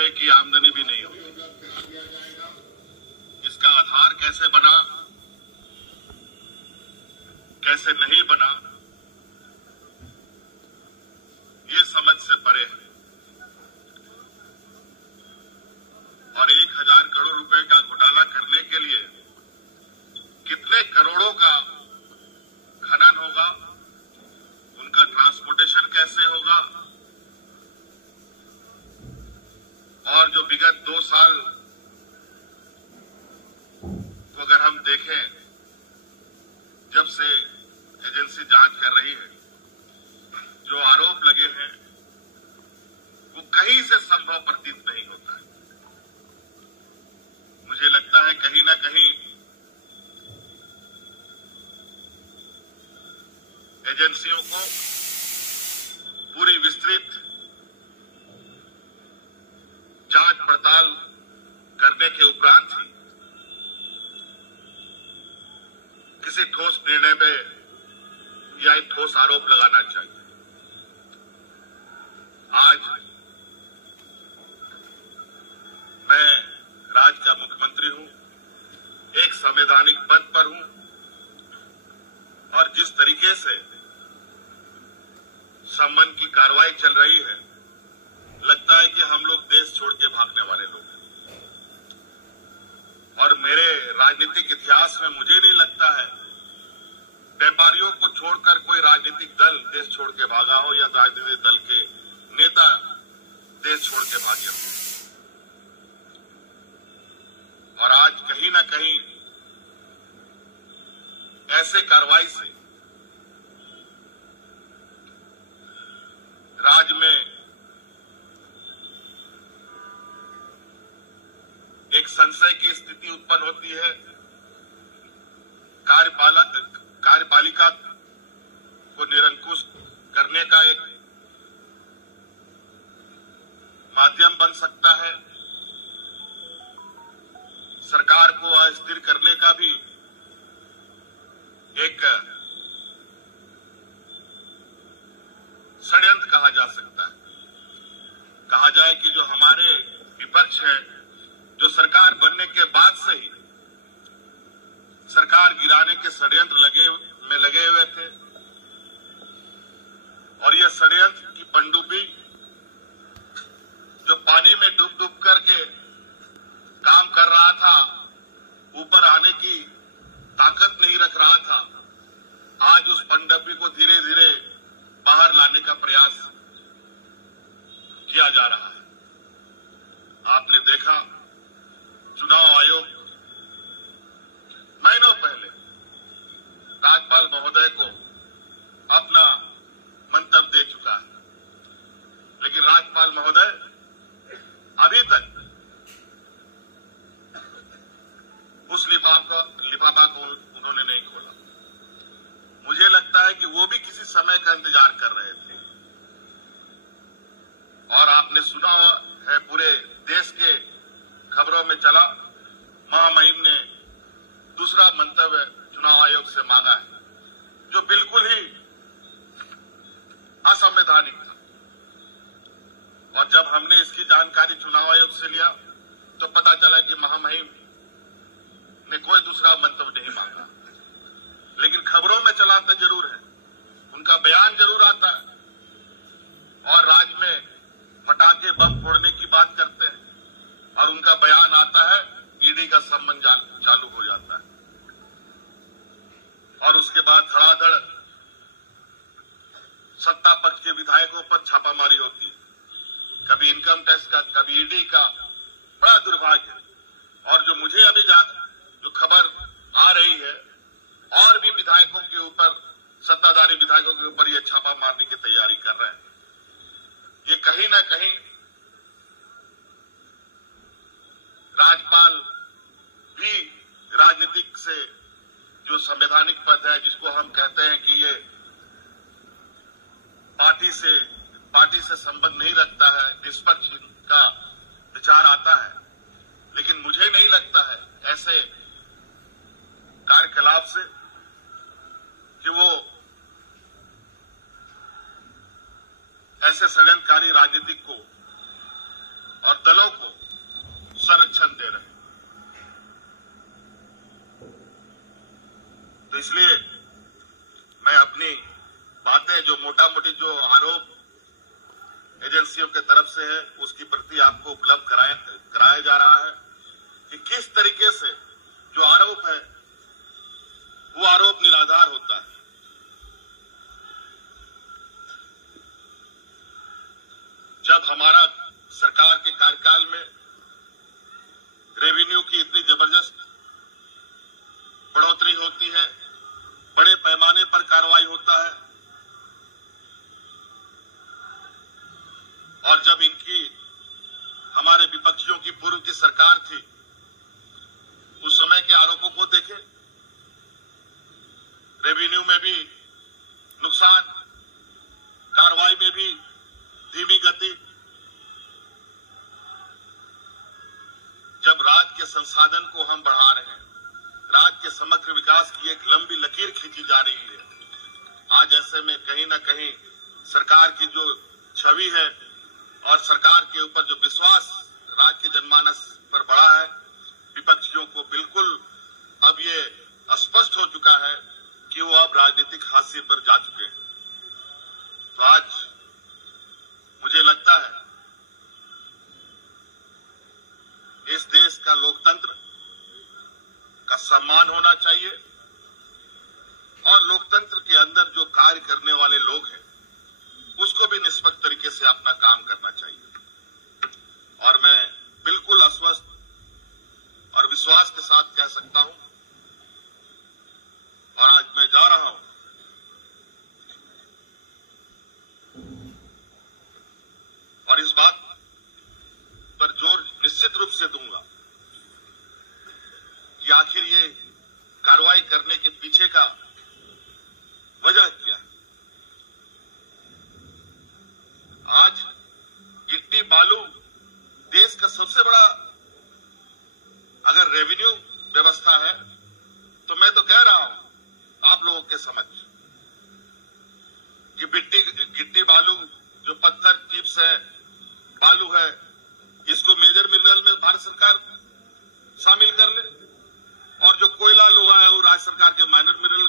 रुपए की आमदनी भी नहीं होती। इसका आधार कैसे बना, कैसे नहीं बना, ये समझ से परे है। और 1000 करोड़ रुपए का घोटाला करने के लिए कितने करोड़ों का खनन होगा, उनका ट्रांसपोर्टेशन कैसे होगा, और जो विगत 2 साल को अगर हम देखें, जब से एजेंसी जांच कर रही है, जो आरोप लगे हैं वो कहीं से संभव प्रतीत नहीं होता है। मुझे लगता है कहीं ना कहीं एजेंसियों को पूरी विस्तृत जांच पड़ताल करने के उपरांत ही किसी ठोस निर्णय पे या एक ठोस आरोप लगाना चाहिए। आज मैं राज्य का मुख्यमंत्री हूं, एक संवैधानिक पद पर हूं, और जिस तरीके से सम्मान की कार्रवाई चल रही है, लगता है कि हम लोग देश छोड़ के भागने वाले लोग हैं। और मेरे राजनीतिक इतिहास में मुझे नहीं लगता है व्यापारियों को छोड़कर कोई राजनीतिक दल देश छोड़ के भागा हो या राजनीतिक दल के नेता देश छोड़ के भागे हो। और आज कहीं ना कहीं ऐसे कार्रवाई से राज्य में एक संशय की स्थिति उत्पन्न होती है। कार्यपालिका को निरंकुश करने का एक माध्यम बन सकता है, सरकार को अस्थिर करने का भी एक षड्यंत्र कहा जा सकता है। कहा जाए कि जो हमारे विपक्ष है, जो सरकार बनने के बाद से ही सरकार गिराने के षड्यंत्र लगे हुए थे, और यह षड्यंत्र की पनडुब्बी जो पानी में डूब डूब करके काम कर रहा था, ऊपर आने की ताकत नहीं रख रहा था, आज उस पनडुब्बी को धीरे धीरे बाहर लाने का प्रयास किया जा रहा है। आपने देखा चुनाव आयोग महीनों पहले राज्यपाल महोदय को अपना मंतव्य दे चुका है, लेकिन राज्यपाल महोदय अभी तक उस लिफाफा को उन्होंने नहीं खोला। मुझे लगता है कि वो भी किसी समय का इंतजार कर रहे थे। और आपने सुना है, पूरे देश के खबरों में चला, महामहिम ने दूसरा मंतव्य चुनाव आयोग से मांगा है, जो बिल्कुल ही असंवैधानिक था। और जब हमने इसकी जानकारी चुनाव आयोग से लिया तो पता चला कि महामहिम ने कोई दूसरा मंतव्य नहीं मांगा, लेकिन खबरों में चलाते जरूर है, उनका बयान जरूर आता है, और राज्य में पटाखे बम फोड़ने की बात करते हैं, और उनका बयान आता है, ईडी का सम्मन चालू हो जाता है, और उसके बाद धड़ाधड़ सत्ता पक्ष के विधायकों पर छापामारी होती है, कभी इनकम टैक्स का, कभी ईडी का। बड़ा दुर्भाग्य है। और जो मुझे अभी जो खबर आ रही है, और भी विधायकों के ऊपर, सत्ताधारी विधायकों के ऊपर ये छापा मारने की तैयारी कर रहे हैं। ये कहीं ना कहीं राज्यपाल भी राजनीतिक से जो संवैधानिक पद है, जिसको हम कहते हैं कि ये पार्टी से संबंध नहीं रखता है, निष्पक्ष का विचार आता है, लेकिन मुझे नहीं लगता है ऐसे कार्यकलाप से कि वो ऐसे षड्यंत्रकारी राजनीतिक को और दलों को संरक्षण दे रहे हैं। तो इसलिए मैं अपनी बातें जो मोटा मोटी जो आरोप एजेंसियों के तरफ से है उसकी प्रति आपको उपलब्ध कराया जा रहा है कि किस तरीके से जो आरोप है वो आरोप निराधार होता है। जब हमारा सरकार के कार्यकाल में रेवेन्यू की इतनी जबरदस्त बढ़ोतरी होती है, बड़े पैमाने पर कार्रवाई होता है, और जब इनकी हमारे विपक्षियों की पूर्व की सरकार थी उस समय के आरोपों को देखें, रेवेन्यू में भी नुकसान, कार्रवाई में भी धीमी गति। जब राज्य के संसाधन को हम बढ़ा रहे हैं, राज्य के समग्र विकास की एक लंबी लकीर खींची जा रही है, आज ऐसे में कहीं न कहीं सरकार की जो छवि है और सरकार के ऊपर जो विश्वास राज्य के जनमानस पर बढ़ा है, विपक्षियों को बिल्कुल अब ये स्पष्ट हो चुका है कि वो अब राजनीतिक हाशिए पर जा चुके हैं। तो आज मुझे लगता है इस देश का लोकतंत्र का सम्मान होना चाहिए और लोकतंत्र के अंदर जो कार्य करने वाले लोग हैं उसको भी निष्पक्ष तरीके से अपना काम करना चाहिए। और मैं बिल्कुल आश्वस्त और विश्वास के साथ कह सकता हूं, और आज मैं जा रहा हूं और इस बात पर जोर निश्चित रूप से दूंगा कि आखिर ये कार्रवाई करने के पीछे का वजह क्या है। आज गिट्टी बालू देश का सबसे बड़ा अगर रेवेन्यू व्यवस्था है तो मैं तो कह रहा हूं आप लोगों के समक्ष कि गिट्टी बालू जो पत्थर चिप्स है, बालू है, इसको मेजर मिनरल में भारत सरकार शामिल कर ले और जो कोयला लोहा है वो राज्य सरकार के माइनर मिनरल